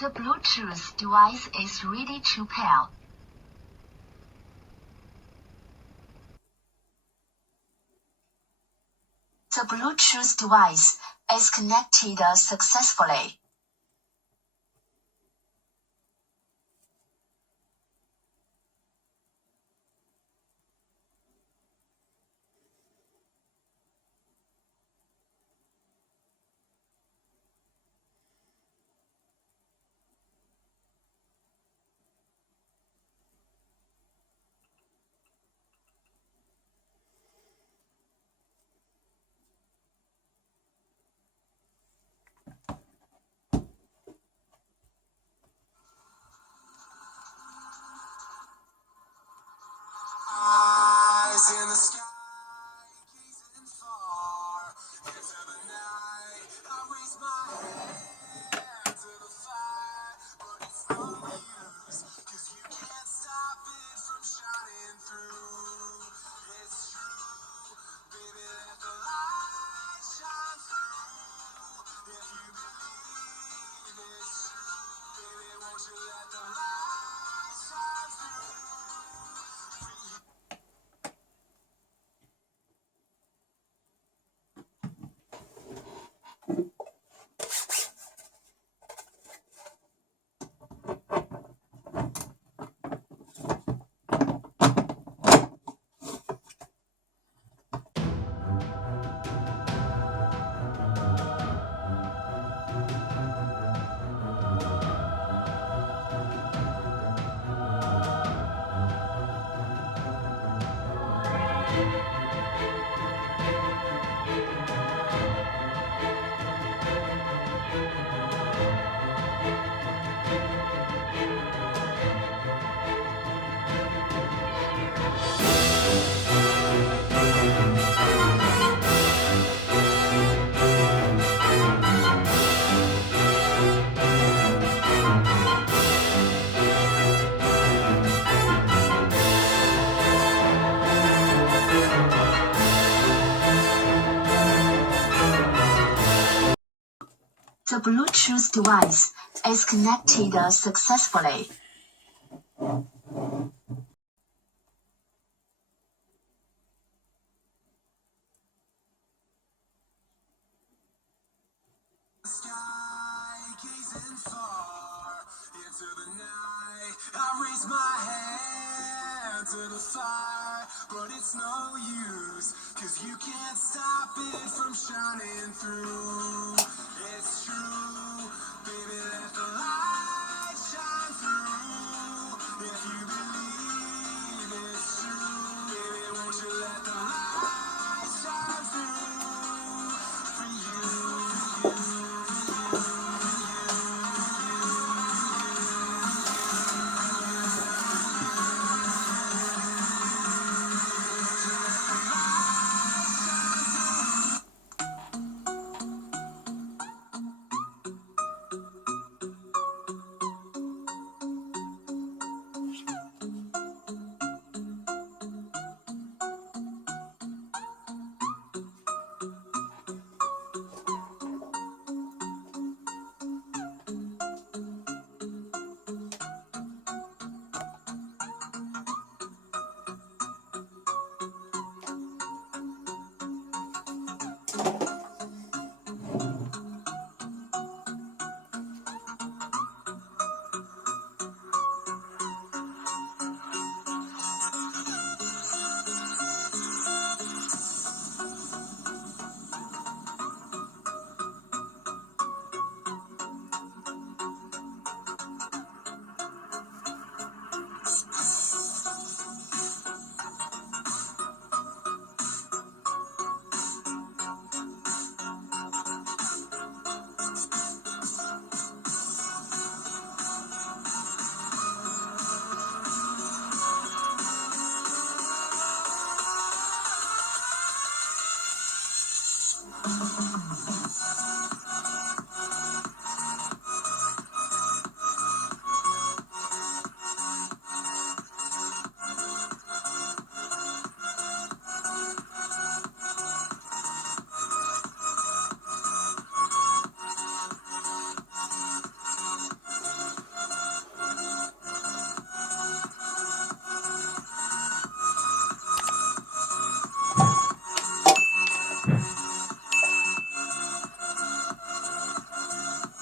The Bluetooth device is ready to pair. The Bluetooth device is connected successfully. in the sky, gazing far into the night. I raise my hand to the fire, but it's no use, 'cause you can't stop it from shining through. It's true, baby, let the light shine through. If you believe it's true, baby, won't you let the light shine through? The Bluetooth device is connected successfully. Sky, gazing far into the night. I raise my hand to the fire, but it's no use, 'cause you can't stop it from shining through. It's true, baby, let the light